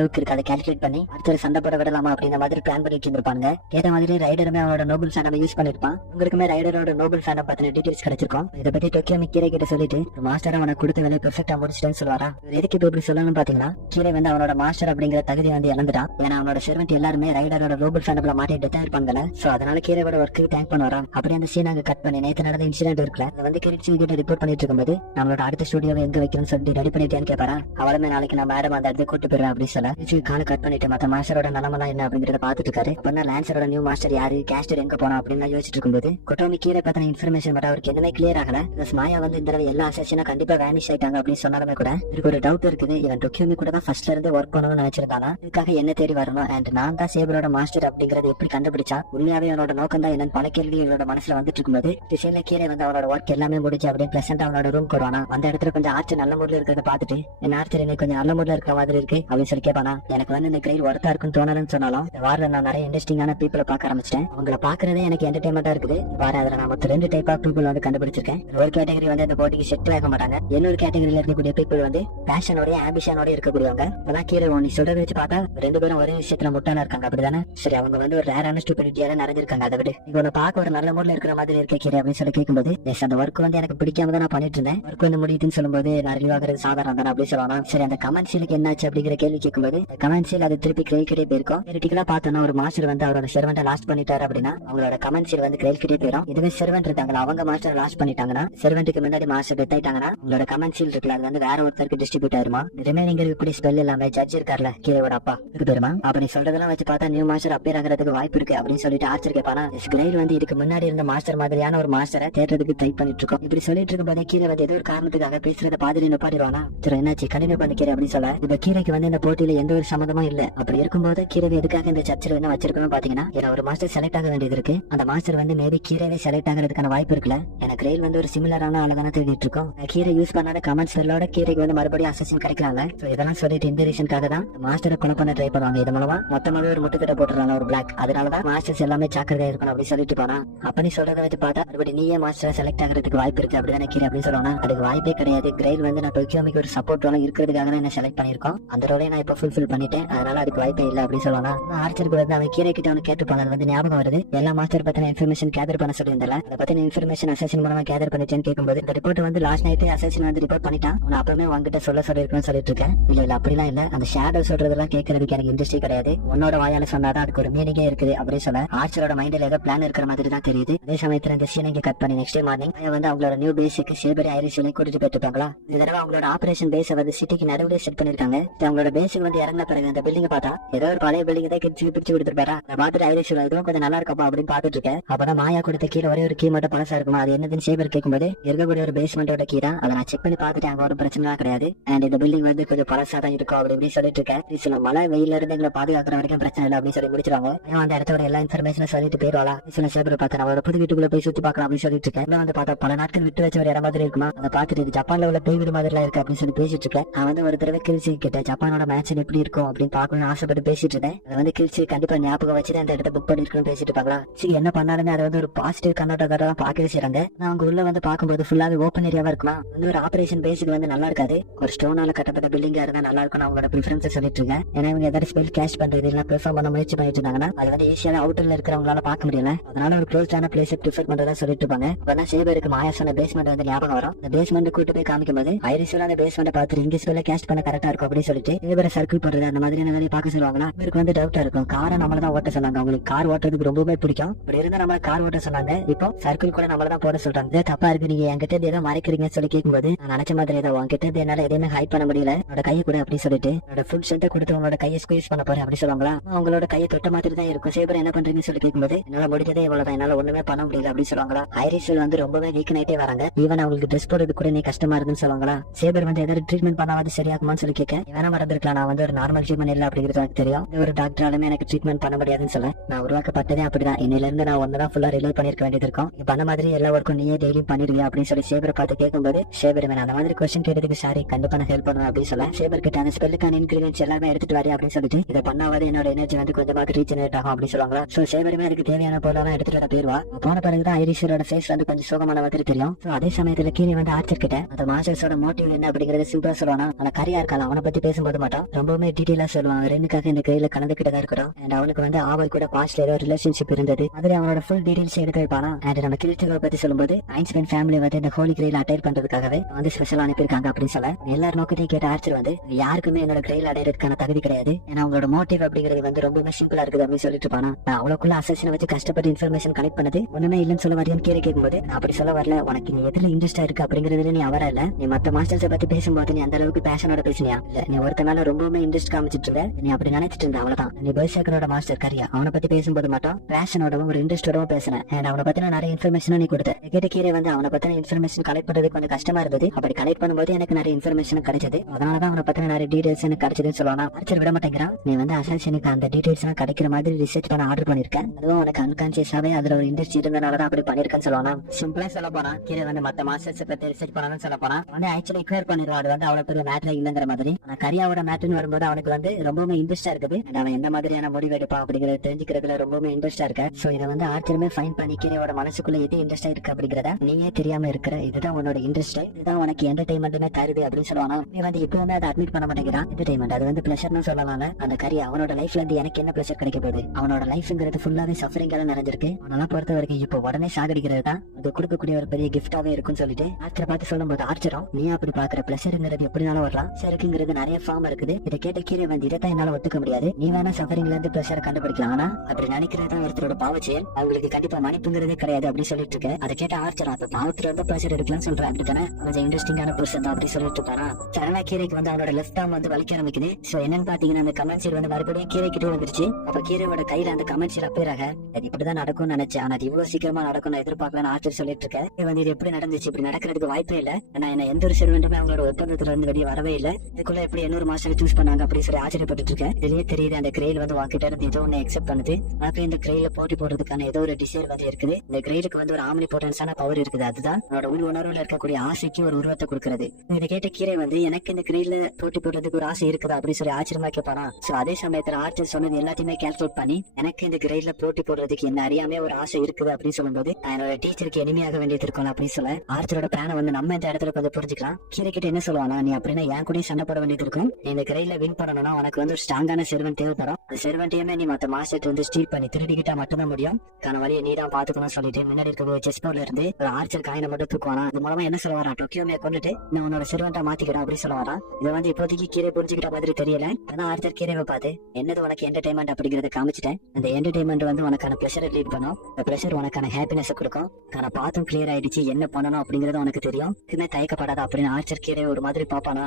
அளவுக்கு இருக்கு அதை கால்குலேட் பண்ணி அடுத்த சண்டை போட விடலாமா அப்படின்ற மாதிரி பிளான் பண்ணி வச்சிருப்பாங்க. கேட்ட மாதிரி ரைடருமே அவனோட நோபல் ஃபேனை யூஸ் பண்ணிருப்பான். உங்களுக்குமே ரைடரோட நோபல் ஃபேனை பத்தின டீடைல்ஸ் கிடைச்சிருக்கும். இதை பத்தி டோக்கியோமி கீரை கிட்ட சொல்லிட்டு மாஸ்டர் அவனை கொடுத்த வேலையை பெர்ஃபெக்ட்டா முடிச்சிட்டேன்னு சொல்லுவாரா. எதுக்கு இப்ப இப்படி சொல்லணும்னு பாத்தீங்கன்னா கீரை வந்து அவனோட மாஸ்டர் அப்படிங்கிற தகுதி வந்து இழந்துட்டான். ஏன்னா அவனோட செர்வெண்ட் எல்லாருமே ரைடரோட நோபல் ஃபேனை மாட்டி டெத்தா இருப்பாங்கல்ல. சோ அதனால கீரையோட ஒர்க்கு தேங்க் பண்ணுவாராம். அப்படி அந்த சீன் அங்க கட் பண்ணி நேற்று நடந்த இன்சிடென்ட் இருக்குல்ல அதை வந்து கிரிட்சி கிட்ட ரிப்போர்ட் பண்ணிட்டு இருக்கும்போது நம்மளோட அடுத்த ஸ்டுடியோவை எங்க வைக்கணும்னு சொல்லிட்டு ரெடி பண்ணிட்டேன்னு கேட்பாரா. அவளுமே நாளைக்கு நான் மேடம் அந்த இடத்துக்கு கூட்டு போயிடுறேன் அப்படின்னு சொல்ல காலை கட் பண்ணிட்டு மத்த மாஸ்டரோட நிலமெல்லாம் என்ன அப்படிங்கறத பாத்துட்டு இருக்காரு. அப்ப லான்சரோட நியூ மாஸ்டர் யாரு, கேஸ்டர் எங்க போனோம் அப்படின்னு யோசிச்சுட்டு இருக்கும்போது கொட்டோமி கீரை பத்தின இன்ஃபர்மேஷன் மட்டும் அவருக்கு எதுவுமே கிளியர் ஆகல. மாயா வந்து இந்த தடவை எல்லா அசேஷனும் கண்டிப்பா வேனிஷ் ஆயிட்டாங்க அப்படின்னு சொன்னாலுமே கூட எனக்கு ஒரு டவுட் இருக்குது. இவன் டோக்கியோமி கூட தான் ஃபர்ஸ்ட்ல இருந்து ஒர்க் பண்ணணும்னு நினைச்சிருந்தானா, இதுக்காக என்ன தேடி வரணும் அண்ட் நான் தான் சேபரோட மாஸ்டர் அப்படிங்கறது எப்படி கண்டுபிடிச்சா, உண்மையாவே அவனோட நோக்கம் தான் என்னன்னு பல கேள்வி இவனோட மனசுல வந்துட்டு இருக்கும்போது டிசைன்ல கீரை வந்து அவனோட ஒர்க் எல்லாமே முடிச்சு அப்படின்னு பிளசண்டா அவனோட ரூம் வருவானா. அந்த இடத்துல கொஞ்சம் ஆர்ச்சர் நல்ல மூட்ல இருக்கிறத பாத்துட்டு என் ஆர்ச்சர் எனக்கு கொஞ்சம் நல்ல மூட்ல இருக்கிற மாதிரி இருக்கு அப்படின்னு சொல்லி கேட்பானா. எனக்கு வந்து இந்த கிரைட் ஒர்த்தா இருக்குன்னு தோணலன்னு சொன்னாலும் இந்த வாரம் நான் நிறைய இன்ட்ரெஸ்டிங்கான பீப்புளை பார்க்க ஆரம்பிச்சிட்டேன். அவங்களை பாக்குறதே எனக்கு என்டர்டைன்மெண்டா இருக்குது. வார அதுல நான் மொத்தம் 2 டைப் ஆஃப் பீப்புள் வந்து கண்டுபிடிச்சிருக்கேன். ஒரு கேட்டகரி வந்து அந்த போட்டிக்கு செட் ஆக மாட்டாங்க. இன்னொரு கேட்டகரியில இருக்கக்கூடிய பீப்புள் வந்து பேஷனோட ஆம்பிஷனோட இருக்கக்கூடியவங்க. அதான் கீழே நீ சொல்றதை வச்சு பார்த்தா 2 பேரும் ஒரே விஷயத்துல முட்டாளா இருக்காங்க அப்படிதானே. சரி அவங்க வந்து ஒரு ரேரான ஸ்டூபிடிட்டியால நிறைஞ்சிருக்காங்க. அதை விட நீங்க உன்னை பார்க்க ஒரு நல்ல மூட்ல இருக்கிற மாதிரி இருக்க கீரை அப்படின்னு சொல்லி கேட்கும்போது அந்த ஒர்க் வந்து எனக்கு பிடிக்காம தான் நான் பண்ணிட்டு இருந்தேன். ஒர்க் வந்து முடியுதுன்னு சொல்லும்போது நான் ரிலீவ் ஆகிறது சாதாரண தானே அப்படின்னு சொல்லலாம். சரி அந்த கமெண்ட் சீலுக்கு என்னாச்சு அப்படிங்கிற கேள்வி கேட்கும்போது கமெண்ட் சீல் அது திருப்பி கிரெயில் கிட்டே போயிருக்கும். கிரிட்டிக்கலா பார்த்தோன்னா ஒரு மாஸ்டர் வந்து அவரோட செர்வெண்ட்டை லாஸ்ட் பண்ணிட்டாரு அப்படின்னா அவங்களோட கமெண்ட் சீல் வந்து கிரெயில் கிட்டே போயிடும். இதுவே செர்வெண்ட் இருக்காங்களா அவங்க மாஸ்டர் லாஸ்ட் பண்ணிட்டாங்கன்னா செர்வெண்ட்டுக்கு முன்னாடி மாஸ்டர் டெத் ஆயிட்டாங்கன்னா உங்களோட கமெண்ட் சீல் இருக்குல்ல அது வந்து வேற ஒருத்தருக்கு டிஸ்ட்ரிபியூட் ஆயிருமா. ரிமைனிங் இருக்கக்கூடிய ஸ்பெல் எல்லாமே ஜட்ஜ் இருக்கார்ல கீரையோட அப்பா இருக்கு தெரியுமா. அப்படி சொல்றதெல்லாம் வச்சு பார்த்தா நியூ மாஸ்டர் அப்பேர் ஆகிறதுக்கு வாய்ப்பு இருக்கு அப்படின்னு சொல்லிட்டு ஆர்ச்சர் கேட்பானா. கிரெயில் வந்து இதுக்கு முன்னாடி இருந்த மாஸ்டர் மாதிரியான ஒரு மாஸ்டரை தேடுறதுக்கு ட்ரை பண்ணிட்டு இருக்கோம். இப்படி சொல்லிட்டு இருக்கும் போதே கீரை வந்து ஏதோ ஒரு காரணத்துக்காக பேசுறத பாதிரி நிப்பாட்டிடுவானா. சரி என்னாச்சு கண்டினியூ பண்ணிக்கிறேன் அப்படின்னு சொல்ல இப்ப கீரைக்கு வந்து இந்த போட்டியில எந்த ஒரு சம்மந்தமும் இல்ல. அப்படி இருக்கும்போது கீரை எதுக்காக இந்த சர்ச்சில் என்ன வச்சிருக்கணும் பாத்தீங்கன்னா ஏன்னா ஒரு மாஸ்டர் செலக்ட் ஆக வேண்டியது இருக்கு. அந்த மாஸ்டர் வந்து மேபி கீரையே செலக்ட் ஆகிறதுக்கான வாய்ப்பு இருக்குல்ல. எனக்கு கிரெயில் வந்து ஒரு சிமிலரான ஆளதான தேடிட்டு இருக்கோம். கீரை யூஸ் பண்ணாத கமெண்ட்ஸ் எல்லோட கீரைக்கு வந்து மறுபடியும் அசசின் கிடைக்கிறாங்க. இதெல்லாம் சொல்லிட்டு இந்த ரீசனுக்காக தான் மாஸ்டரை கொலை பண்ண ட்ரை பண்ணுவாங்க. இது மூலமா மொத்தமாவே ஒரு முட்டுக்கிட்ட போட்டுறாங்க ஒரு பிளாக். அதனாலதான் மாஸ்டர்ஸ் எல்லாமே ஜாக்கிரதையா இருக்கணும் அப்படின்னு சொல்லிட்டு போனா. அப்ப நீ சொல்றதை வச்சு பார்த்தா மறுபடியும் நீயே மாஸ்டர் செலக்ட் ஆகிறதுக்கு வாய்ப்பு இருக்கு அப்படிதான் கீரை அப்படின்னு சொல்லுவானா. அதுக்கு வாய்ப்பே கிடையாது. கிரெயில் வந்து நான் டோக்கியோமிக்கு ஒரு சப்போர்ட் ரோல இருக்கிறதுக்காக தான் என்ன செலக்ட் பண்ணிருக்கோம். அந்த ரோலையை நான் இப்ப ஃபுல்ஃபில் பண்ணிட்டேன். அதனால அதுக்கு வாய்ப்பே இல்லை அப்படின்னு சொல்லுவானா. ஆர்ச்சருக்கு வந்து அவன் கீரை கிட்ட அவனு கேட்டுப்பாங்க. அது வந்து ஞாபகம் வருது எல்லா மாஸ்டர் பத்தின இன்ஃபர்மேஷன் கேதர் பண்ண சொல்லியிருந்தல. அதை பத்தின இன்ஃபர்மேஷன் அசசின் மூலமா கேதர் பண்ணிட்டேன்னு கேட்கும்போது இந்த ரிப்போர்ட் வந்து லாஸ்ட் நைட் அசசின் வந்து ரிப்போர்ட் பண்ணிட்டான். அவன் அப்பவே உங்ககிட்ட சொல்லிருக்கணும்னு சொல்லிட்டு இருக்கேன். இல்ல அப்படிலாம் இல்ல. அந்த ஷேடோ சொல்றதெல்லாம் கேட்கறதுக்கு எனக்கு இன்ட்ரெஸ்டே கிடையாது. உன்னோட வாயால சொன்னாதான் அதுக்கு ஒரு மீனிங்கே இருக்குது அப்படின்னு சொல்ல ஆர்ச்சரோட மைண்ட்ல ஏதோ பிளான் இருக்கிற மாதிரி தான் தெரியுது. அதே சமயத்துல இந்த சீனை கட் பண்ணி நெக்ஸ்ட் டே மார்னிங் வந்து அவங்களோட நியூ பேஸுக்கு சேபரி ஐரிஷியலை கூட்டிட்டு போயிருப்பாங்களா. இந்த தடவை அவங்களோட ஆபரேஷன் பேஸ் வந்து சிட்டிக்கு நடுவுல செட் பண்ணிருக்காங்க. அவங்களோட பேஸுக்கு வந்து இறங்கின பிறகு அந்த பில்டிங் பார்த்தா ஏதோ ஒரு பழைய பில்டிங் தான் பிடிச்சு கொடுத்துருப்பாரா. பார்த்துட்டு ஐரிஷியல் இதுவும் கொஞ்சம் நல்லா இருக்கப்பா அப்படின்னு பாத்துட்டு இருக்கேன். அப்பதான் மாயா கொடுத்த கீழே ஒரே ஒரு கீ மட்டும் பழசா இருக்குமா. அது என்னதுன்னு சேபர் கேட்கும்போது இருக்கக்கூடிய ஒரு பேஸ்மெண்டோட கீ தான். அதை நான் செக் பண்ணி பார்த்துட்டு அங்க ஒரு பிரச்சனை கிடையாது. அண்ட் இந்த பில்டிங் வந்து கொஞ்சம் பழசா தான் இருக்கும் அப்படின்னு சொல்லிட்டு இருக்கேன். சில மழை வெயில இருந்து எங்களை பாதுகாக்கிற வரைக்கும் பிரச்சனை இல்லை அப்படின்னு சொல்லி முடிச்சிருவாங்க. அந்த இடத்தோட எல்லா இன்ஃபர்மேஷன் சொல்லிட்டு போயிருவாளா. சில சேபர் பார்த்தா அவரோட புது வீட்டுக்குள்ள போய் சுத்தி பார்க்கலாம் அப்படின்னு சொல்லிட்டு இருக்கேன். வந்து பார்த்தா பல நாட்கள் விட்டு வச்ச ஒரு இடம் மாதிரி இருக்குமா. அதை பார்த்துட்டு ஜப்பான்ல உள்ள பேய் வீடு மாதிரி எல்லாம் இருக்கு அப்படின்னு சொல்லி பேசிட்டு இருக்கேன். நான் வந்து ஒரு தடவை கிழிச்சி கிட்ட ஜப்பானோட மேட்ச் எப்படி இருக்கும் அப்படின்னு பார்க்கணும்னு ஆசைப்பட்டு பேசிட்டு இருந்தேன். அதை வந்து கிழிச்சி கண்டிப்பா ஞாபகம் வச்சுட்டு அந்த இடத்த புக் பண்ணிருக்கணும்னு பேசிட்டு இருப்பாங்களா. சரி என்ன பண்ணாலுமே அதை வந்து ஒரு பாசிட்டிவ் கண்ணோட்டத்தோட பார்க்கவே செய்றாங்க. நான் அவங்க உள்ள வந்து பார்க்கும்போது ஃபுல்லாவே ஓப்பன் ஏரியாவா இருக்குமா. வந்து ஒரு ஆபரேஷன் பேஸுக்கு வந்து நல்லா இருக்காது. ஒரு ஸ்டோனால கட்டப்பட்ட பில்டிங்கா இருந்தா நல்லா இருக்கும் அவங்களோட ப்ரிஃபரன்ஸ் சொல்லிட்டு இருக்கேன். ஏன்னா இவங்க ஏதாவது ஸ்பெல் கேஷ் பண்றது இல்ல பெர்ஃபார்ம் பண்ண முயற்சி பண்ணிட்டு இருந்தாங்கன்னா அது வந்து ஈஸியாக அவுட்டர்ல இருக்கிறவங்களால பார்க்க முடியல. அதனால ஒரு க்ளோஸ்டான பிளேஸ் ப்ரிஃபர் பண்றதா சொல்லிட்டு இருப்பாங்க. அப்பதான் சேபருக்கு மாயா சொன்ன பேஸ்மெண்ட் வந்து ஞாபகம் வரும். அந்த பேஸ்மெண்ட் கூட்டு போய் காமிக்கும் போது ஐரிஷியல் அந்த பேஸ்மெண்ட் பார்த்துட்டு இங்க ஸ்பெல்ல கேஷ் பண்ண கரெக்டா இருக்கும் அப்படின்னு சொல்லிட்டு சேபரை சர்க்கிள் பண்றது அந்த மாதிரியான வேலையை பார்க்க சொல்லுவாங்களா. இவருக்கு வந்து டவுட்டா இருக்கும். காரை நம்மள தான் ஓட்ட சொன்னாங்க. அவங்களுக்கு கார் ஓட்டுறதுக்கு ரொம்பவே பிடிக்கும். இப்படி இருந்தா நம்ம கார் ஓட்ட சொன்னாங்க. இப்போ சர்க்கிள் கூட நம்மள தான் போட சொல்றாங்க. தப்பா இருக்கு நீங்க என்கிட்ட ஏதோ மறைக்கிறீங்கன்னு சொல்லி கேட்கும்போது நான் நினைச்ச மாதிரி ஏதோ உங்ககிட்ட என்னால எதையுமே ஹைட் பண்ண முடியல. என்னோட கையை கூட அப்படி சொல்லிட்டு என்னோட ஃபுல் சென்ட் கொடுத்து உங்களோட கையை ஸ்குவீஸ் பண்ண போறேன் அப்படி சொல்லுவாங்களா. அவங்களோட கையை தொட்ட மாதிரி தான் இருக்கும். சேபர் என்ன பண்றீங்கன்னு சொல்லி கேட்கும்போது என்னால முடிஞ்சதே இவ்வளவுதான், என்னால ஒண்ணுமே பண்ண முடியல அப்படி சொல்லுவாங்களா. ஐரிஷியல் வந்து ரொம்பவே வீக் ஆயிட்டே வராங்க. ஈவன் அவங்களுக்கு ட்ரெஸ் போடுறது கூட நீ கஷ்டமா இருக்குன்னு சொல்லுவாங்களா. சேபர் வந்து ஏதாவது ட்ரீட்மெண்ட் பண்ணாவது சரியாகுமான்னு சொல்லி கேட்க வேணா மறந்துருக்கலாம். நான் வந்து ஒரு நார்மல் ட்ரீட்மெண்ட் இல்ல அப்படிங்கிறது எனக்கு தெரியும். ஒரு டாக்டராலுமே எனக்கு ட்ரீட்மெண்ட் பண்ண முடியாதுன்னு சொல்ல நான் உருவாக்கப்பட்டதே அப்படிதான். இன்னில இருந்து நான் ஒன்னதான் ஃபுல்லா ரிலே பண்ணிருக்க வேண்டியது இருக்கும். இப்ப அந்த மாதிரி எல்லா ஒர்க்கும் நீயே டெய்லி பண்ணிருவியா அப்படின்னு சொல்லி சேபரை பார்த்து கேட்கும்போது சேபர் அந்த மாதிரி கொஸ்டின் கேட்டதுக்கு சாரி கண்டிப்பா நான் ஹெல்ப் பண்ணுவேன் அப்படின்னு சொல்ல சேபர் கிட்ட அந்த ஸ்பெல்லுக்கான இன்கிரீடியன்ஸ் எல்லாமே எடுத்துட்டு வாரி அப்படின்னு சொல்லிட்டு இதை பண்ணாவது என்னோட எனர்ஜி வந்து கொஞ்சமாக ரீஜெனரேட் ஆகும் அப்படின்னு சொல்லுவாங்களா. சோ சேபருமே அதுக்கு தேவையான பொருளெல்லாம் எடுத்துட்டு வர போயிருவா. போன பிறகுதான் ஐரிஷியலோட ஃபேஸ் வந்து கொஞ்சம் சோகமான மாதிரி தெரியும். சோ அதே சமயத்துல கீழே வந்து ஆர்ச்சர் கிட்ட அந்த மாஸ்டர்ஸோட மோட்டிவ் என்ன அப்படிங்கறது சிம்பிளா சொல்லுவானா. அந்த கரியா இருக்கலாம் அவனை பத்தி பேசும்போது மட்டும் ரொம்பவுமே டீடைலா சொல்லுவான். ரெண்டுக்காக இந்த கிரைல கலந்துக்கிட்டதா இருக்கட்டும் அண்ட் அவனுக்கு வந்து ஆவல் கூட பாஸ்ட்ல ஏதோ ரிலேஷன்ஷிப் இருந்தது. அதுல அவனோட ஃபுல் டீடைல்ஸ் எடுத்து வைப்பானா. அண்ட் நம்ம கிறிஸ்டோவை பத்தி சொல்லும்போது ஐன்ஸ்டைன் ஃபேமிலி வந்து இந்த ஹோலி கிரைல அட்டைர் பண்றதுக்காகவே வந்து ஸ்பெஷலா அனுப்பியிருக்காங்க அப்படின்னு சொல்ல எல்லாரும் நோக்கத்தையும் கேட்ட ஆர்ச்சர் வந்து யாருக்குமே என்னோட கிரைல அடையிறதுக்கான தகுதி கிடையாது. ஏன்னா அவங்களோட மோட்டிவ் அப்படிங்கிறது வந்து ரொம்பவே சிம்பிளா இருக்குது அப்படின்னு சொல்லிட்டு இருப்பானா. அவ்வளவுக்குள்ள அசசினை வச்சு கஷ்டப்பட்டு இன்ஃபர்மேஷன் கலெக்ட் பண்ணது ஒண்ணுமே இல்லைன்னு சொல்ல வரையும் கீரை கேட்கும்போது அப்படி சொல்ல வரல. உனக்கு நீ எதுல இன்ட்ரெஸ்டா இருக்கு அப்படிங்கறதுல நீ அவர இல்ல. நீ மத்த மாஸ்டர்ஸை பத்தி பேசும்போது நீ அந்த அளவுக்கு பேஷனோட பேசினியா இல்ல. நீ ஒருத்த மேல ரொம்பவுமே இன்ட்ரெஸ்ட் காமிச்சிட்டு இருந்த. நீ அப்படி நினைச்சிட்டு இருந்த அவ்வளவுதான். நீ பர்சேக்கரோட மாஸ்டர் கரியா அவனை பத்தி பேசும்போது மட்டும் பேஷனோடவும் ஒரு இன்ட்ரெஸ்டோடவும் பேசினேன். அண்ட் அவனை பத்தின நிறைய இன்ஃபர்மேஷன் நீ கொடுத்த. கேட்ட கீரை வந்து அவனை பத்தின இன்ஃபர்மேஷன் கலெக்ட் பண்றது கொஞ்சம் கஷ்டமா இருந்தது. அப்படி கலெக்ட் பண்ணும்போது எனக்கு நிறைய இன்ஃபர்மேஷன் கிடைச்சது. அதனாலதான் அவனை பத்தின நிறைய டீடைல்ஸ் எனக்கு கிடைச்சதுன்னு சொல்லலாம். ஆர்ச்சர் விட மாட்டேங்கிறான். நீ வந்து அசாசினுக்கு அந்த டீடைல்ஸ் எல்லாம் கிடைக்கிற மாதிரி ரிசர்ச் பண்ண ஆர்டர் பண்ணிருக்கேன். அதுவும் உனக்கு அன்கான்சியஸாவே அதுல ஒரு இன்ட்ரெஸ்ட் இருந்தனாலதான் அப்படி பண்ணிருக்கேன்னு சொல்லலாம். சிம்பிளா சொல்ல போனா கீரை வந்து மத்த மாஸ்டர்ஸ் பத்தி ரிசர்ச் பண்ணணும்னு சொல்ல போனா வந்து ஆக்சுவலி கிளியர் பண்ணிடுவான். அது வந்து அவ்வளவு பெரிய மேட்டர் இல்லங்கிற மாதிரி. ஆனா கரியாவோட மேட்டர்னு வரும்போது அவனுக்கு வந்து ரொம்பவுமே இன்ட்ரெஸ்டா இருக்குது. அவன் எந்த மாதிரியான முடிவு எடுப்பான் அப்படிங்கறத தெரிஞ்சுக்கிறதுல ரொம்பவுமே இன்ட்ரெஸ்டா இருக்கு. சோ இதை வந்து ஆர்ச்சருமே ஃபைன் பண்ணி கீரையோட மனசுக்குள்ள எது இன்ட்ரெஸ்டா இருக்கு அப்படிங்கறத நீயே தெரியாம இருக்கிற. இதுதான் உன்னோட இன்ட்ரெஸ்ட். இதுதான் உனக்கு என்டர்டைன்மெண்ட்னே தருது அப்படின்னு சொல்லுவானா. நீ வந்து இப்பவுமே அதை அட்மிட் பண்ண மாட்டேங்கிறான். என்டர்டைன்மெண்ட் அது வந்து பிளஷர்னு சொல்லலாம். அந்த கரி அவனோட லைஃப்ல இருந்து எனக்கு என்ன பிளஷர் கிடைக்க போகுது. அவனோட லைஃப்ங்கிறது ஃபுல்லாவே சஃபரிங்கால நிறைஞ்சிருக்கு. அவனெல்லாம் பொறுத்த வரைக்கும் இப்போ உடனே சாகடிக்கிறது தான் அது கொடுக்கக்கூடிய ஒரு பெரிய கிஃப்டாவே இருக்கும்னு சொல்லிட்டு ஆர்ச்சரை பார்த்து சொல்லும் போது ஆர்ச்சரும் நீ அப்படி பாக்குற பிளஷருங்கிறது எப்படினாலும் வரலாம். சருக்குங்கிறது நிறைய ஃபார்ம் இருக்குது. இதை கேட்ட கீரை வந்து இதைத்தான் என்னால ஒத்துக்க முடியாது. நீ வேணா சஃபரிங்ல இருந்து பிளஷரை கண்டுபிடிக்கலாம். ஆனா அப்படி நினைக்கிறதா ஒருத்தரோட பாவச்செயல். அவங்களுக்கு கண்டிப்பா மன்னிப்புங்கிறதே கிடையாது அப்படி சொல்லிட்டு இருக்க. அதை கேட்ட ஆர்ச்சர் அப்ப பாவத்துல இருந்து பிளஷர் எடுக்கலாம்னு சொல்றேன். அப்படித்தானே கொஞ்சம் இன்ட்ரெஸ்டிங்கான பர்சன் தான் அப்படி சொல்லிட்டு இருப்பானா. சரணா கீரைக்கு வந்து அவனோட லெஃப்ட் ஆர்ம் வந்து வலிக்க ஆரம்பிக்குது. சோ என்னன்னு பாத்தீங்கன்னா அந்த கமெண்ட் சீல் வந்து மறுபடியும் கீரை கிட்டே வந்துருச்சு. அப்ப கீரையோட கையில அந்த கமெண்ட் சீல் அப்பேராக அது இப்படிதான் நடக்கும்னு நினைச்சேன். ஆனா அது இவ்வளவு சீக்கிரமா நடக்கும் எதிர்பார்க்கலாம்னு ஆர்ச்சர் சொல்லிட்டு இருக்கேன். இது வந்து இது எப்படி நடந்துச்சு. இப்படி நடக்கிறதுக்கு வாய்ப்பே இல்ல. ஆனா என்ன எந்த ஒரு செர்வெண்ட்டுமே அவங்களோட ஒப்பந்தத்துல இருந்து வெளியே வரவே இல்ல. இதுக்குள்ள எப்படி இன்னொரு மாஸ்டர் சூஸ் பண்ணாங்க அப்படின்னு சொல்லி ஆச்சரியப்பட்டு இருக்கேன். இதுலயே தெரியுது அந்த கிரெயில் வந்து வாக்கிட்ட இருந்து ஏதோ ஒண்ணு எக்ஸெப்ட் பண்ணுது. அப்ப இந்த கிரெயில போட்டி போடுறதுக்கான ஏதோ ஒரு டிசைர் வந்து இருக்குது. இந்த கிரெயிலுக்கு வந்து ஒரு ஆம்னி போட்டன்ஸான பவர் இருக்குது. அதுதான் அவனோட உள் உணர்வுல இருக்கக்கூடிய ஆசைக்கு ஒரு உருவத்தை கொடுக்கிறது. இதை கேட்ட கீரை வந்து எனக்கு இந்த கிரெயில போட்டி போடுறதுக்கு ஒரு ஆசை இருக்குதா அப்படின்னு சொல்லி ஆச்சரியமா கேட்பானா. சோ அதே சமயத்துல ஆர்ச்சர் சொன்னது எல்லாத்தையுமே கால்குலேட் பண்ணி எனக்கு இந்த கிரெயில போட்டி போடுறதுக்கு என்ன அறியாமே ஒரு ஆசை இருக்குது அப்படின்னு சொல்லும்போது என்னோட டீச்சருக்கு எளிமையாக வேண்டியது இருக்கும் அப்படின்னு சொல்ல ஆர்ச்சரோட பிளான வந்து நம்ம இந்த இடத்துல கொஞ்சம் புரிஞ்சுக்கலாம். கீரை கிட்ட என்ன சொல்லுவானா, நீ அப்படின்னா என் கூட சண்டை போட வேண்டியது இருக்கும். நீ இந்த கிரெயில வின் பண்ணணும்னா உனக்கு வந்து ஒரு ஸ்ட்ராங்கான செர்வெண்ட் தேவைப்படும். அந்த செர்வெண்டையுமே நீ மத்த மாஸ்டர் வந்து ஸ்டீல் பண்ணி திருடிக்கிட்டா மட்டும்தான் முடியும். கான வழியை நீ தான் பாத்துக்கணும்னு சொல்லிட்டு முன்னாடி இருக்க செஸ் போர்ட்ல இருந்து ஒரு ஆர்ச்சர் காயினை மட்டும் தூக்குவானா. அது மூலமா என்ன சொல்ல வரா, டொக்கியோமே கொண்டுட்டு நான் உன்னோட செர்வெண்டா மாத்திக்கிறேன் அப்படின்னு சொல்ல வரா. இதை வந்து இப்போதைக்கு கீரை புரிஞ்சுக்கிட்ட மாதிரி தெரியல. ஆனா ஆர்ச்சர் கீரைவை பார்த்து என்னது உனக்கு என்டர்டைன்மெண்ட் அப்படிங்கறத காமிச்சிட்டேன். அந்த என்டர்டைன்மெண்ட் வந்து உனக்கான பிளஷரை லீட் பண்ணும். அந்த பிளஷர் உனக்கான ஹாப்பினஸ் கொடுக்கும். ஆனா பாத்தும் கிளியர் ஆயிடுச்சு என்ன பண்ணணும் அப்படிங்கறது உனக்கு தெரியும். இதுமே தயக்கப்படாத அப்படின்னு ஆர்ச்சர் கீரை ஒரு மாதிரி பாப்பானா.